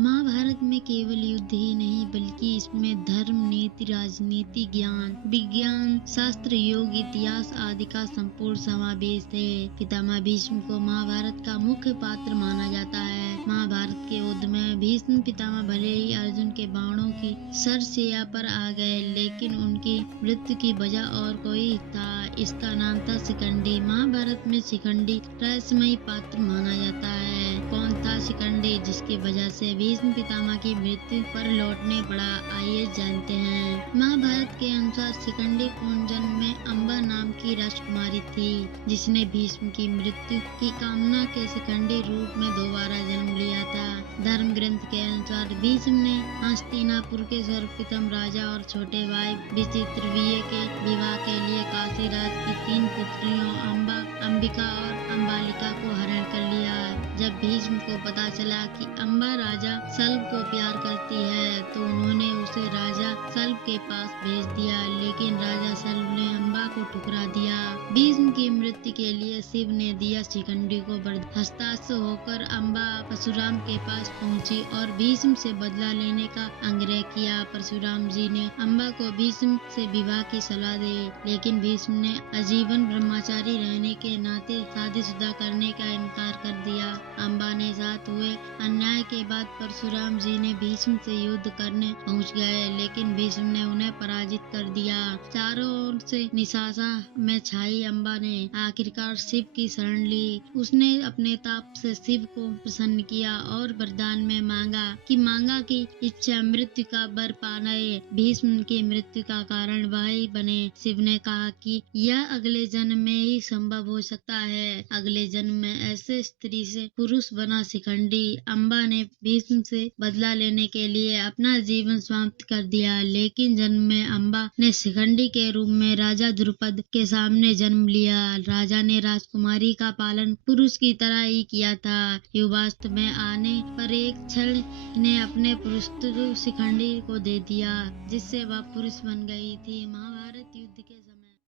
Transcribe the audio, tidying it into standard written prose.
महाभारत में केवल युद्ध ही नहीं बल्कि इसमें धर्म, नीति, राजनीति, ज्ञान, विज्ञान, शास्त्र, योग, इतिहास आदि का संपूर्ण समावेश है। पितामह भीष्म को महाभारत का मुख्य पात्र माना जाता है। महाभारत के युद्ध में भीष्म पितामह भले ही अर्जुन के बाणों की सरसेया पर आ गए, लेकिन उनकी मृत्यु की वजह और कोई था। इसका नाम था शिखंडी। महाभारत में शिखंडी रहस्यमयी पात्र माना जाता है। कौन था शिखंडी जिसकी वजह से भीष्म पितामह की मृत्यु पर लौटने पड़ा? आइए जानते हैं। महाभारत के अनुसार शिखंडी पूर्ण जन्म में अम्बा नाम की राजकुमारी थी, जिसने भीष्म की मृत्यु की कामना के शिखंडी रूप में दोबारा जन्म लिया था। धर्म ग्रंथ के अनुसार भीष्म ने हस्तिनापुर के सर्वप्रथम राजा और छोटे भाई विचित्रवीर्य के विवाह के लिए काशीराज की 3 पुत्रियों अम्बा, अंबिका और अम्बालिका को हरण कर लिया। जब भीष्म को पता चला कि अम्बा राजा सल्व को प्यार करती है, तो उन्होंने उसे राजा सल्व के पास भेज दिया, लेकिन राजा सल्व ने अम्बा को ठुकरा दिया। भीष्म की मृत्यु के लिए शिव ने दिया शिखंडी को वर। हताश होकर अम्बा परशुराम के पास पहुंची और भीष्म से बदला लेने का आग्रह किया। परशुराम जी ने अम्बा को भीष्म से विवाह की सलाह दी, लेकिन भीष्म ने आजीवन ब्रह्मचारी रहने के नाते शादीशुदा करने का इनकार कर दिया। अम्बा ने साथ हुए अन्याय के बाद परशुराम जी ने भीष्म से युद्ध करने पहुंच गए, लेकिन भीष्म ने उन्हें पराजित कर दिया। चारों ओर से निराशा में छाई अम्बा ने आखिरकार शिव की शरण ली। उसने अपने ताप से शिव को प्रसन्न किया और वरदान में मांगा कि इच्छा मृत्यु का वर पाना। भीष्म की मृत्यु का कारण वही बने। शिव ने कहा कि यह अगले जन्म में ही संभव हो सकता है। अगले जन्म में ऐसे स्त्री से पुरुष बना शिखंडी अम्बा ने भीष्म से बदला लेने के लिए अपना जीवन समाप्त कर दिया, लेकिन जन्म में अम्बा ने शिखंडी के रूप में राजा द्रुपद के सामने जन्म लिया। राजा ने राजकुमारी का पालन पुरुष की तरह ही किया था। युवावस्था में आने पर एक क्षण ने अपने पुरुष शिखंडी को दे दिया, जिससे वह पुरुष बन गई थी। महाभारत